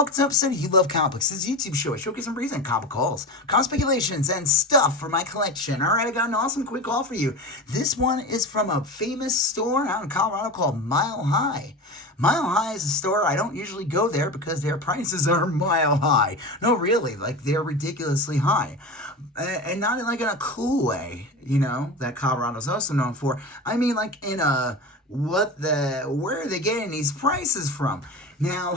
welcome to episode of You Love Comics. This is a YouTube show. I showcase some reason comic hauls, comic speculations, and stuff for my collection. Alright, I got an awesome quick haul for you. This one is from a famous store out in Colorado called Mile High. Mile High is a store. I don't usually go there because their prices are mile high. No, really, like they're ridiculously high. And not in like in a cool way, you know, that Colorado's also known for. I mean like in a, where are they getting these prices from? Now,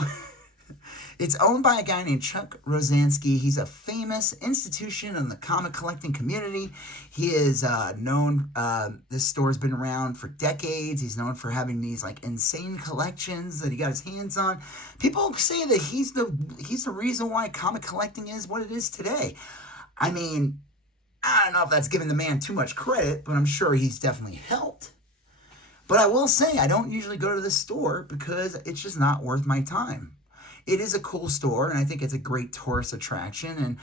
it's owned by a guy named Chuck Rosansky. He's a famous institution in the comic collecting community. He is known, this store's been around for decades. He's known for having these like insane collections that he got his hands on. People say that he's the reason why comic collecting is what it is today. I mean, I don't know if that's giving the man too much credit, but I'm sure he's definitely helped. But I will say, I don't usually go to this store because it's just not worth my time. It is a cool store, and I think it's a great tourist attraction, and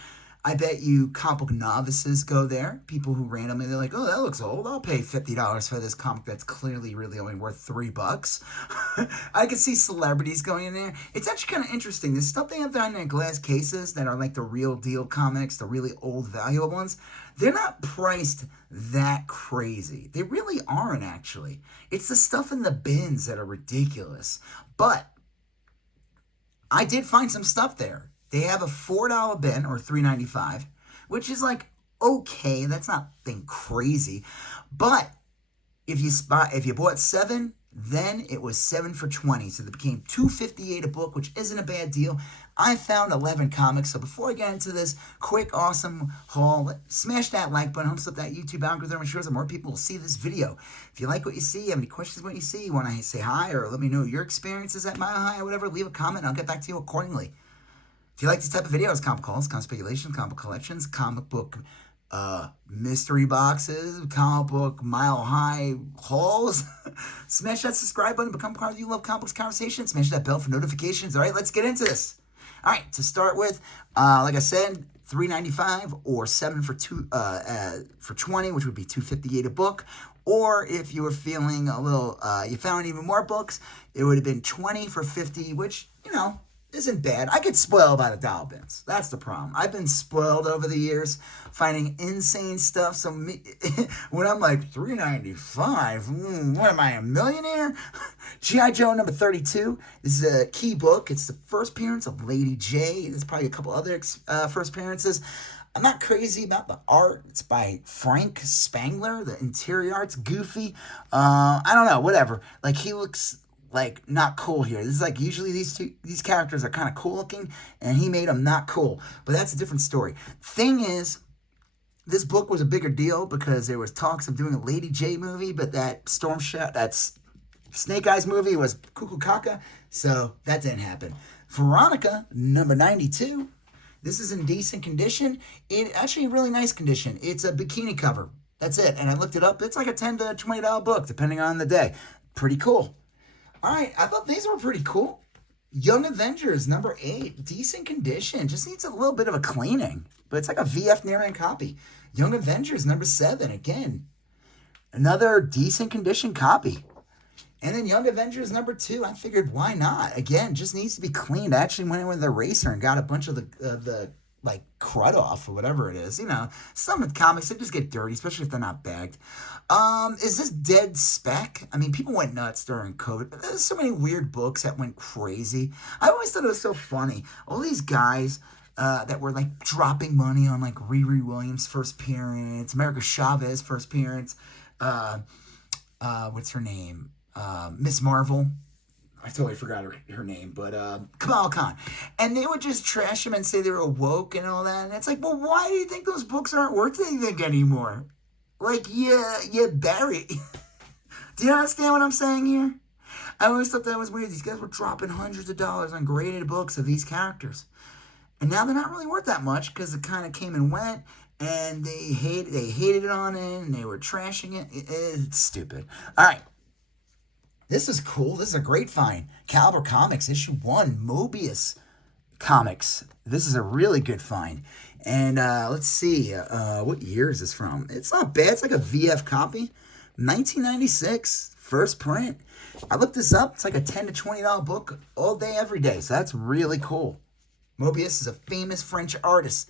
I bet you comic book novices go there. People who randomly, they're like, oh, that looks old. I'll pay $50 for this comic that's clearly really only worth $3. I could see celebrities going in there. It's actually kind of interesting. The stuff they have down in glass cases that are like the real deal comics, the really old valuable ones, they're not priced that crazy. They really aren't, actually. It's the stuff in the bins that are ridiculous. But I did find some stuff there. They have a $4 bin, or $3.95, which is like, okay, that's not thing crazy. But if you bought 7, then it was 7 for $20. So it became $2.58 a book, which isn't a bad deal. I found 11 comics. So before I get into this quick, awesome haul, smash that like button, helps up that YouTube algorithm, ensures that more people will see this video. If you like what you see, you have any questions about what you see, you want to say hi or let me know your experiences at Mile High or whatever, leave a comment and I'll get back to you accordingly. If you like this type of videos, comic hauls, comic speculations, comic collections, comic book mystery boxes, comic book Mile High hauls, smash that subscribe button, become part of the You Love Comics conversation, smash that bell for notifications. All right, let's get into this. All right, to start with, like I said, $3.95 or 7 for $20, which would be $2.58 a book. Or if you were feeling a little, you found even more books, it would have been 20 for $50, which, you know, isn't bad. I get spoiled by the dollar bins. That's the problem. I've been spoiled over the years, finding insane stuff. So when I'm like, $3.95, what am I, a millionaire? G.I. Joe number 32. This is a key book. It's the first appearance of Lady J. There's probably a couple other first appearances. I'm not crazy about the art. It's by Frank Spangler. The interior art's goofy. I don't know, whatever. Like, he looks like not cool here. This is like, usually these characters are kind of cool looking, and he made them not cool. But that's a different story. Thing is, this book was a bigger deal because there was talks of doing a Lady J movie, but that that's Snake Eyes movie was cuckoo caca, so that didn't happen. Veronica, number 92. This is in decent condition. Actually, really nice condition. It's a bikini cover. That's it. And I looked it up. It's like a $10 to $20 book, depending on the day. Pretty cool. All right, I thought these were pretty cool. Young Avengers, number 8. Decent condition. Just needs a little bit of a cleaning. But it's like a VF Near-End copy. Young Avengers, number 7. Again, another decent condition copy. And then Young Avengers, number 2. I figured, why not? Again, just needs to be cleaned. I actually went in with an eraser and got a bunch of the like crud off or whatever it is. You know, some of the comics, they just get dirty, especially if they're not bagged. Is this Dead Spec? I mean, people went nuts during COVID. There's so many weird books that went crazy. I always thought it was so funny. All these guys that were like dropping money on like Riri Williams' first appearance, America Chavez first appearance, what's her name? Miss Marvel. I totally forgot her name, but Kamala Khan. And they would just trash him and say they were woke and all that. And it's like, well, why do you think those books aren't worth anything anymore? Like, yeah, Barry. Do you understand what I'm saying here? I always thought that was weird. These guys were dropping hundreds of dollars on graded books of these characters. And now they're not really worth that much because it kind of came and went. And they hated it on it, and they were trashing it. It's stupid. All right. This is cool. This is a great find. Caliber Comics, issue 1, Mobius Comics. This is a really good find. And let's see, what year is this from? It's not bad. It's like a VF copy. 1996, first print. I looked this up. It's like a $10 to $20 book all day, every day. So that's really cool. Moebius is a famous French artist,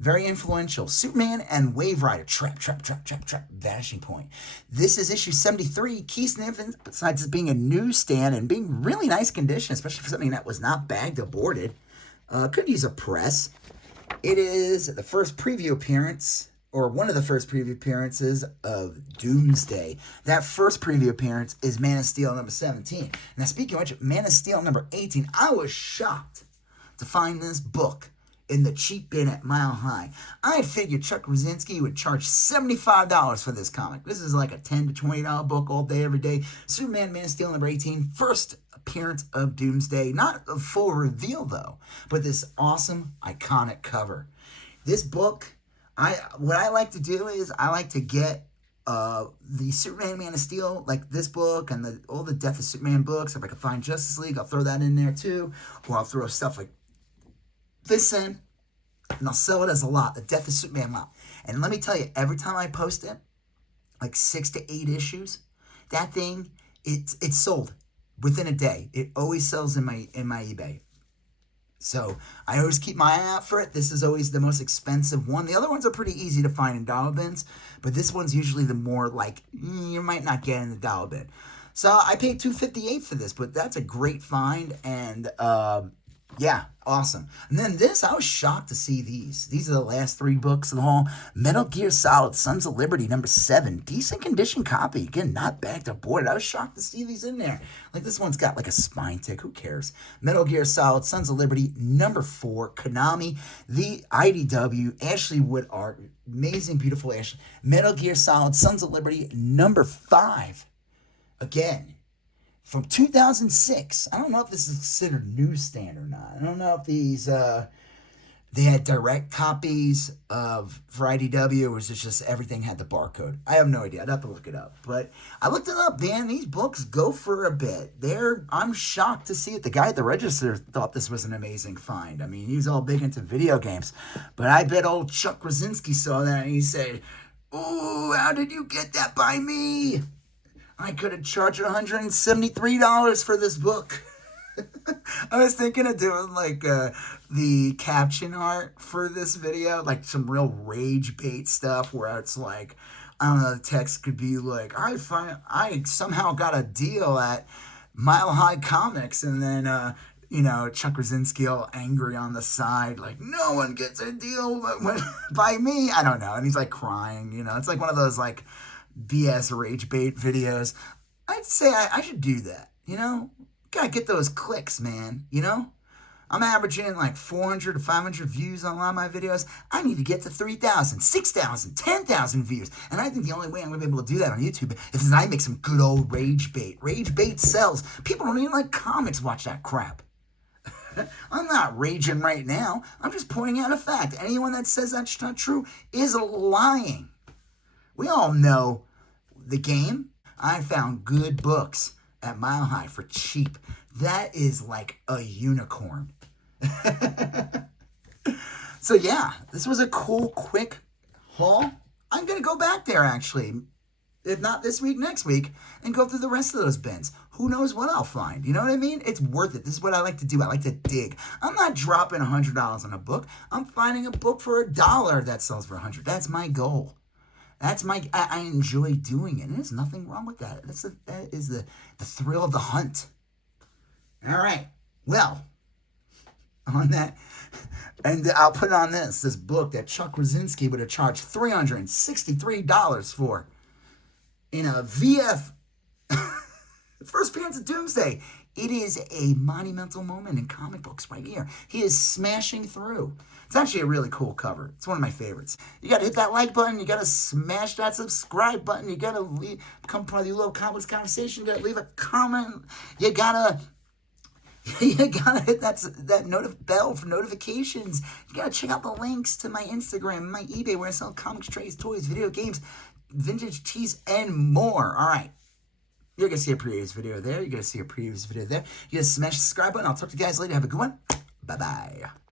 very influential. Superman and Wave Rider. Trap, trap, trap, trap, trap. Vanishing Point. This is issue 73. Key sniffing, besides it being a newsstand and being really nice condition, especially for something that was not bagged or boarded. Could use a press. It is the first preview appearance, or one of the first preview appearances of Doomsday. That first preview appearance is Man of Steel number 17. Now, speaking of which, Man of Steel number 18, I was shocked to find this book in the cheap bin at Mile High. I figured Chuck Krasinski would charge $75 for this comic. This is like a $10 to $20 book all day, every day. Superman, Man of Steel number 18, first appearance of Doomsday. Not a full reveal, though, but this awesome, iconic cover. This book, what I like to do is I like to get the Superman, Man of Steel, like this book and all the Death of Superman books. If I can find Justice League, I'll throw that in there too. Or I'll throw stuff like this in, and I'll sell it as a lot, the Death of Superman lot. And let me tell you, every time I post it, like 6 to 8 issues, that thing, it's sold within a day. It always sells in my eBay. So I always keep my eye out for it. This is always the most expensive one. The other ones are pretty easy to find in dollar bins, but this one's usually the more like, you might not get in the dollar bin. So I paid $2.58 for this, but that's a great find, and yeah, awesome. And then this, I was shocked to see these. These are the last 3 books of the haul. Metal Gear Solid, Sons of Liberty, number 7. Decent condition copy. Again, not bagged or boarded. I was shocked to see these in there. Like, this one's got like a spine tick. Who cares? Metal Gear Solid, Sons of Liberty, number 4. Konami, the IDW, Ashley Wood art. Amazing, beautiful Ashley. Metal Gear Solid, Sons of Liberty, number 5. Again, from 2006. I don't know if this is considered newsstand or not. I don't know if these, they had direct copies of for IDW, or was it just everything had the barcode? I have no idea. I'd have to look it up. But I looked it up, man. These books go for a bit. I'm shocked to see it. The guy at the register thought this was an amazing find. I mean, he was all big into video games. But I bet old Chuck Krasinski saw that and he said, "Ooh, how did you get that by me? I could have charged $173 for this book." I was thinking of doing like the caption art for this video, like some real rage bait stuff where it's like, I don't know, the text could be like, I somehow got a deal at Mile High Comics, and then Chuck Krasinski all angry on the side, like, no one gets a deal by me. I don't know. And he's like crying, it's like one of those like BS rage bait videos. I'd say I should do that, Gotta get those clicks, man, I'm averaging like 400 to 500 views on a lot of my videos. I need to get to 3,000, 6,000, 10,000 views. And I think the only way I'm going to be able to do that on YouTube is if I make some good old rage bait. Rage bait sells. People don't even like comics watch that crap. I'm not raging right now. I'm just pointing out a fact. Anyone that says that's not true is lying. We all know the game. I found good books at Mile High for cheap. That is like a unicorn. So yeah, this was a cool, quick haul. I'm going to go back there actually, if not this week, next week, and go through the rest of those bins. Who knows what I'll find? You know what I mean? It's worth it. This is what I like to do. I like to dig. I'm not dropping $100 on a book. I'm finding a book for $1 that sells for $100. That's my goal. I enjoy doing it. And there's nothing wrong with that. That is the thrill of the hunt. All right. Well, on that, and I'll put on this book that Chuck Krasinski would have charged $363 for in a VF first appearance of Doomsday. It is a monumental moment in comic books right here. He is smashing through. It's actually a really cool cover. It's one of my favorites. You got to hit that like button. You got to smash that subscribe button. You got to become part of the Little Comics conversation. You got to leave a comment. You got to hit that bell for notifications. You got to check out the links to my Instagram, my eBay, where I sell comics, trades, toys, video games, vintage tees, and more. All right. You're going to see a previous video there. You're going to see a previous video there. You got to smash the subscribe button. I'll talk to you guys later. Have a good one. Bye-bye.